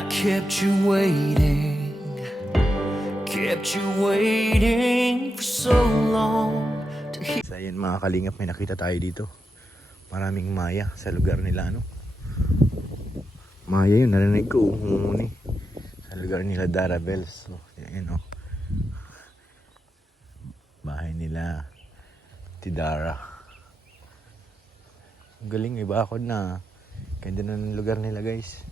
I kept you waiting for so long to hear. So ayun mga kalingap, may nakita tayo dito. Maraming maya sa lugar nila, ano? Maya yun, narinig ko, umuni. Sa lugar nila Darabels. So, yan, oh. Bahay nila Tidara. Ang galing, may bakod na. Ganda na ng lugar nila, guys.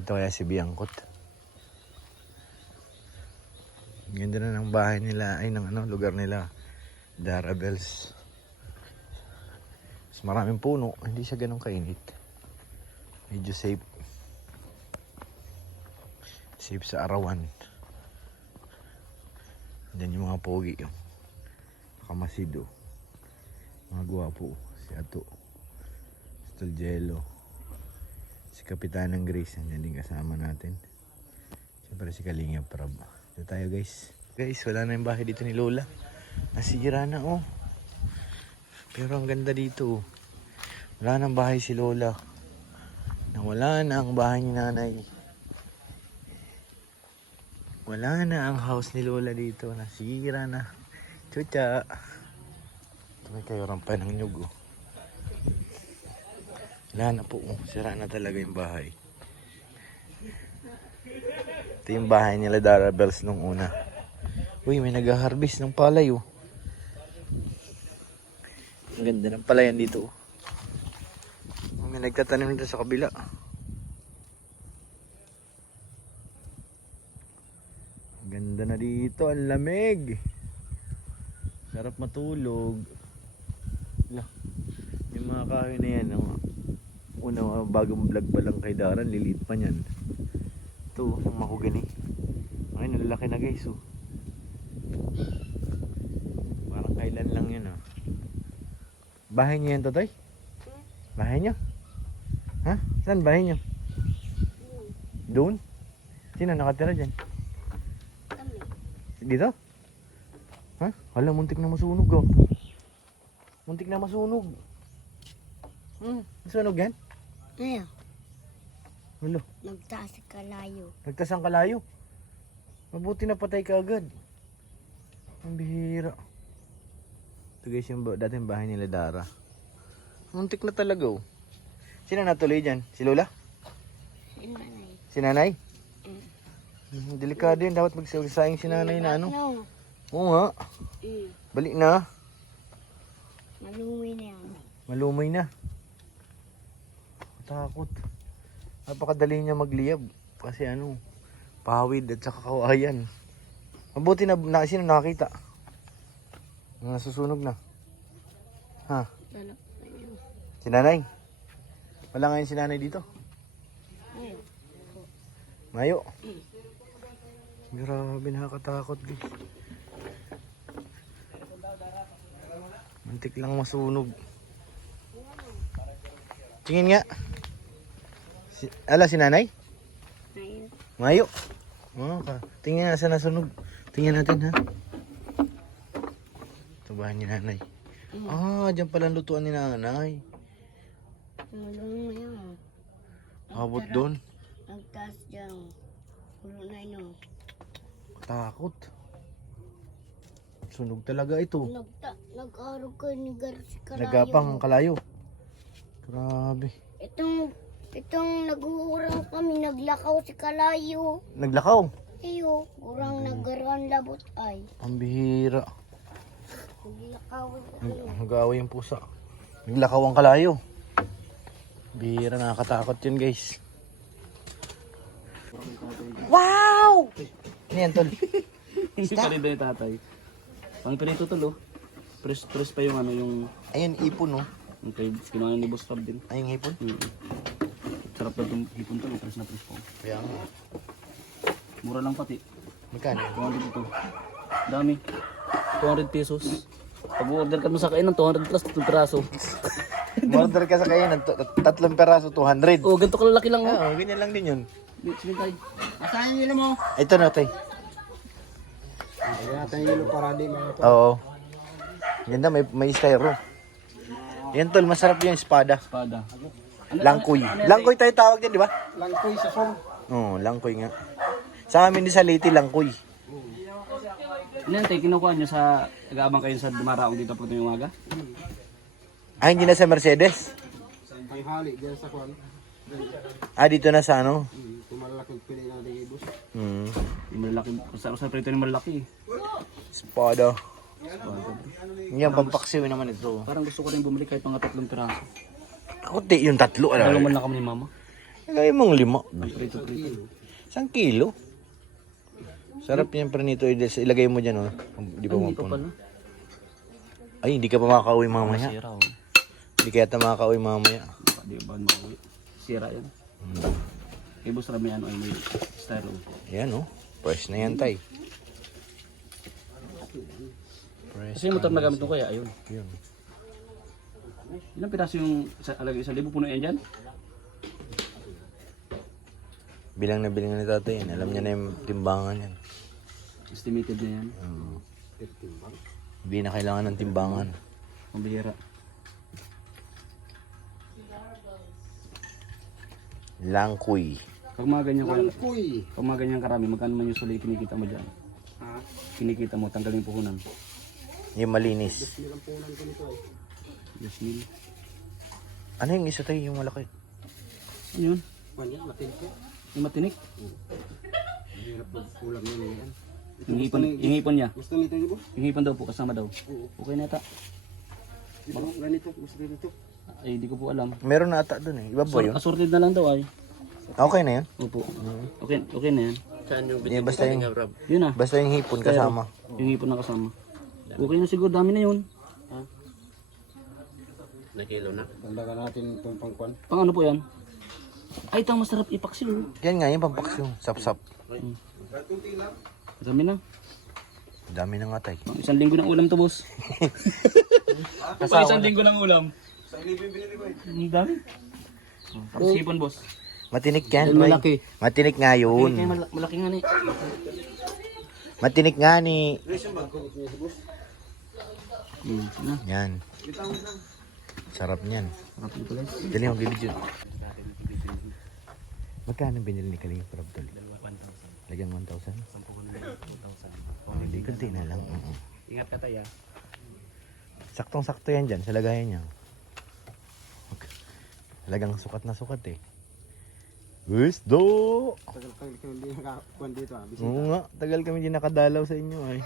Dito kaya si Biangkot. Ganda na ng bahay nila, ay ng ano, lugar nila Darabels. Mas maraming puno, hindi siya ganun kainit. Medyo safe. Safe sa arawan. Diyan yung mga pogi, yung Kamasido, mga guwapo, si Ato, si Toljelo, si Kapitanang Grace, nandiyan din kasama natin. Siyempre si Kalingap Prab. Ito tayo, guys. Guys, wala na yung bahay dito ni Lola. Nasira na, oh. Pero ang ganda dito, oh. Wala nang bahay si Lola. Nawala na ang bahay ni Nanay. Wala na ang house ni Lola dito. Nasira na. Chucha. Ito may kayo rampay ng nyug, oh. Wala na po, oh. Sira na talaga yung bahay. Ito yung bahay nila Darabels nung una. Uy, may nag-harvest ng palay, oh. Ang ganda ng palayan dito, oh. May nagtatanim dito sa kabila. Ang ganda na dito, ang lamig. Sarap matulog. Yung mga kahoy na yan, una bagong vlog pa lang kay Daran, lilit pa niyan. Ito, ang mahogany. Ay, nalalaki na, guys, oh. Parang kailan lang yun, oh. Bahay niyo yan, Totoy? Bahay niyo? Ha? Saan bahay niyo? Doon? Sino nakatira dyan? Dito? Ha? Hala, muntik na masunog, oh. Muntik na masunog. Masunog yan? Ano? Hala. Nagtaas ka layo. Nagtasang kalayo. Mabuti na patay ka agad. Ang bihira. Ito, guys, yung dating bahay nila Dara. Muntik na talaga, oh. Sino natuloy dyan? Si Lola? Si nanay. Si Nanay? Delikado yun. Dapat magsasayang si Nanay na ano. No. Oo nga. Balik na. Malumay na yan. Malumay na. Takot. Napakadali niya magliyab. Kasi ano, pawid at saka kawayan. Mabuti na, sino nakakita? Nasusunog na. Ha? Lalak na yun. Si Nanay? Wala ngayon si Nanay dito? Ayun. Mayo. Grabe, nakakatakot, guys. Muntik lang masunog. Tingin nga. Si Nanay? Ayun. Mayo. Oh, tingin nga sa nasunog. Tingnan natin, ha. Ito bahay ni Nanay. Ah, dyan pala ang lutuan ni Nanay. Malumay na yan. Abot doon. Nagtaas dyan. Pulo na yun. Takot. Sunog talaga ito. Nag-araw ka ni Garci Kalayo. Nagapang ang kalayo. Grabe. Itong nag-uurang kami, naglakaw si Kalayo. Naglakaw. Iyo, urang nagaran labot ay. Ang bihira. Naglakaw. Nag-aaway yung pusa. Naglakaw ang kalayo. Bihira, nakakatakot yun, guys. Wow! Ano yan, tol? Isda? Rin ni tatay. Pang pinito tulo. Press pa yung ano yung... Ayun, ipon, no? Okay, kinuha ni Boss Fab din. Ayun, ipon. Sarap na itong hipon to. Press na press po. Kaya nga. Mura lang pati. Magkano? 200 ito. Dami. 200 pesos. Pag order ka mo sa kainan, 200 plus 2 peraso. Order ka sa kainan, 3 peraso, 200. Oh, ganito kalalaki lang. Oh. Oo, ganyan lang din yun. Sige tayo. Asahan nila mo. Ito na, tay. Kaya natin yung para di mga Oo. Ganda, may styro. Yan tol, masarap yung espada. Espada. Langkoy. Langkoy tayo tawag yan, di ba? Langkoy sa song. Oo, langkoy nga. Sa amin din sa Leyte, langkoy. Ano yan, tayo kinukuha nyo sa, nag-aabang kayo sa dumaraong dito pag tuwing umaga? Ah, hindi na sa Mercedes. Ang hali diyan sa kwan. Ah, dito na sa ano? Tumalaki pili na di ibus. Yung malaki, sa prito yung malaki. Espada. Yan, pampaksiw naman ito. Parang gusto ko rin bumili kahit mga 3 piraso. Kunti yung tatlo. Dalaman lang kami ni mama. Lagay mong 5. Ang prito-prito. 1 kilo. Sarap yan pranito. Ilagay mo dyan, oh. Di ba Ay, hindi pa mapuno? pala. Ay, hindi ka pa makakauwi mamaya. Masira, oh. Hindi kaya ta makakauwi mamaya. Di ba makauwi? Sira yan. Kay Boss Rami ano ay may styro. Yan, oh. Fresh na yan, tay. Fresh. Kasi yung motor na gamit mo kuya, ayun. Yun. Ilang piraso yung alagay 1,000 puno yan dyan? Bilang na ni tatay yan. Alam niya na yung timbangan yan. Estimated na yan. Hindi na kailangan ng timbangan. Ang bihira. Langkoy. Pag mga ganyan ko, Langkoy. pag mga ganyan karami, magkano man yung suli kinikita mo dyan? Ha? Kinikita mo, tanggalin yung puhunan. Yung malinis. Nilang punan ko nito ay. Yes, mil. Ano yung isa tayo? Yung malaki? Ano yun? Kwan yan, matin ko. Yung matinik? Hirap magkulang yun yan. Yung hipon niya. Gusto nito yung boss? Yung hipon daw po, kasama daw. Okay na ata. Ito, ganito. Gusto nito. Ay, di ko po alam. Meron na ata dun eh. Iba ba yun? Assorted na lang daw ay. Okay na yun? Opo. Okay, okay na yan. Yeah, basta yung, Yun na. basta yung hipon kasama. Yung hipon na kasama. Okay na siguro, dami na yun. Dagdagan natin itong pangkwan. Pang ano po yan? Ay, ito ang masarap ipaksiw. Yan nga, yung pampaksyon. Sap-sap. Dami na. Dami na nga tay. Pang 1 linggo ng ulam to, boss. Pang 1 linggo ng ulam. Ang dami. Tapos hipon, boss. Matinik yan. Yan, May. malaki. Matinik nga Kaya yun. malaki nga ni. Matinik nga ni. Sige. Yan. Sarap niyan. Sarap nito, guys. Dali mo, bibidyo. Magkano binili ni Kaling Prab tol? 1,000. Lagyan 1,000? 10,000. Hindi, kunti na lang. Ingat ka tayo. Saktong-sakto yan dyan sa lagayan niya. Talagang sukat na sukat eh. Gusto! Tagal kami hindi nakakwan dito ah. Oo nga, tagal kami din nakadalaw sa inyo ay.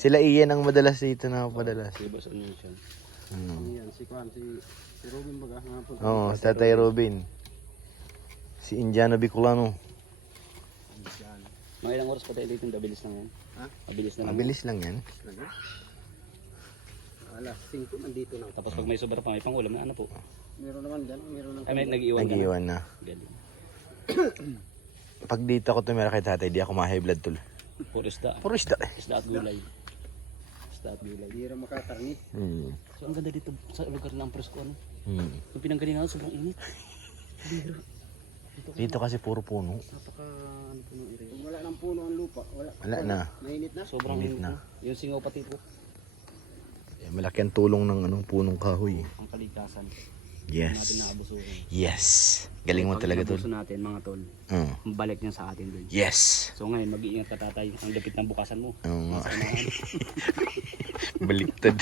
Sila Ian ang madalas dito na padalas. Sige, boss. Ano yun siya? Yan, si Kwan, si Robin baga. Oo, si Tatay Robin. Si Indiano Bicolano. Mga ilang oras pa tayo dito, mabilis lang yan. Ha? Mabilis na lang. Mabilis lang yan. Alas 5 nandito na. Tapos pag may sobra pa, may pangulam na ano po. Meron naman dyan, meron ng Ay, may nag-iwan ka na. Nag-iwan na. Galing. Pag dito ako tumira kay tatay, di ako ma-high blood tol. Puro isda. Puro isda. Isda at gulay. Isda at gulay. Hindi rin makakarni. So ang ganda dito sa lugar ng presko ano. Hmm. Yung pinanggalingan sobrang init. Dito kasi puro puno. Napaka ano po ng area. Kung wala ng puno ang lupa, Wala na. mainit na. Sobrang Init init na. na. Yung singaw pati po. Eh, malaki ang tulong ng anong punong kahoy. Ang kalikasan. Yes. Natin naabusuhin. Yes. Galing mo Pag talaga tol. inabuso natin mga tol. Oo. Ang balik niya sa atin din. Yes. So ngayon mag-iingat ka tatay. Ang lapit ng bukasan mo. Oo nga. Nasa unahan. Baliktad.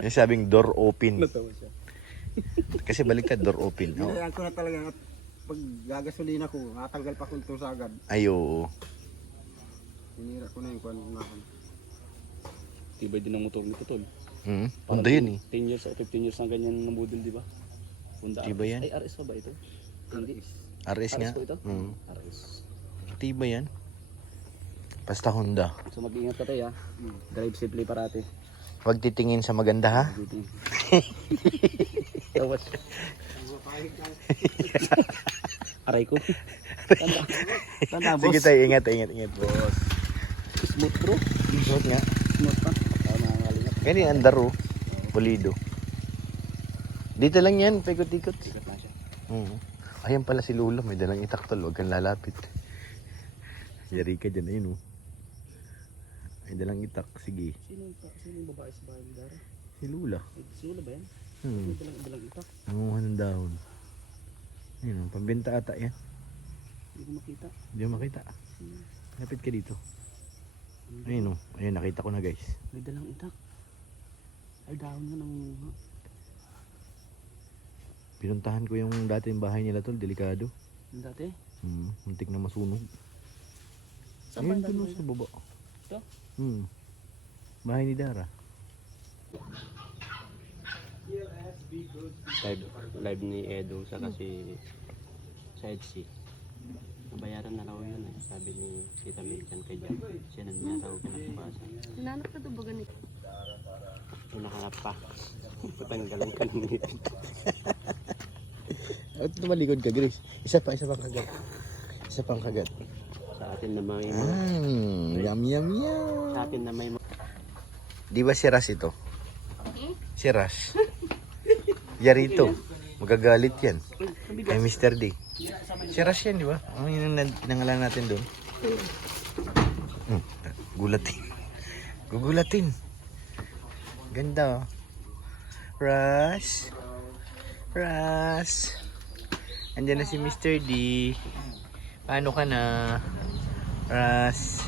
Yung sabing door open. Natawa siya. Kasi baliktad, door open. Oo. Kaya ko na talaga pag gagasolina ko, natanggal pa kung sa agad. Ay, oo. Hinira ko na yung kwan na ako. Tibay din ang motor nito tol. Punta yun eh. 10 years o 15 years ang ganyan ng model di ba? Honda Tiba RS. yan. Ay RS pa ba ito? Hindi. RS nga. RS po ito? Mm. RS. Tiba yan. Basta Honda. So mag-iingat ka tayo ha. Drive safely parati. Huwag titingin sa maganda ha. Dito. Tawas. Aray ko. Tanda boss. Sige tayo, ingat, boss. Smooth bro. Suot nga. Smooth pa. Mga kalingap. Ganyan, andar oh. Pulido. Dito lang yan, paikot-ikot. Sikat na siya. Ayan pala si Lula, may dalang itak tol, huwag kang lalapit. Yari ka dyan, ayun oh. May dalang itak, sige. Sino yung babae sa bahay ni Dara? Si Lula. Si Lula ba yan? Dalang itak. Nanguha ng dahon. Ayun, pambenta ata yan. Hindi ko makita. Hindi mo makita. Lapit ka dito. Ayun, ayun, nakita ko na guys. May dalang itak. Ay, dahon nga nangunguha. Pinuntahan ko yung dating bahay nila tol, delikado. Yung dati? Muntik na masunog. Sa Ayun, bandang dun sa baba. Ito? Bahay ni Dara. Live ni Edo sa kasi sa EDC. Nabayaran na raw yun eh. Sabi ni Tita Milkan kay Jack. Siya na niya raw kinabukasan. Nanap ka to ba ganito? Yung nakalap pa. Patanggalan ka ng ngipin. At tumalikod ka, Grace. Isa pang kagat. Isa pang kagat. Sa atin na may Yum, yum, yum. sa atin na may Di ba si Ras ito? Si Ras. Yarito. Magagalit yan. Kay Mr. D. Si Ras yan, di ba? Ano yung pinangalan natin doon? Gulatin. Gugulatin. Ganda oh. Ras. Ras. Andiyan na si Mr. D. Paano ka na? Ras.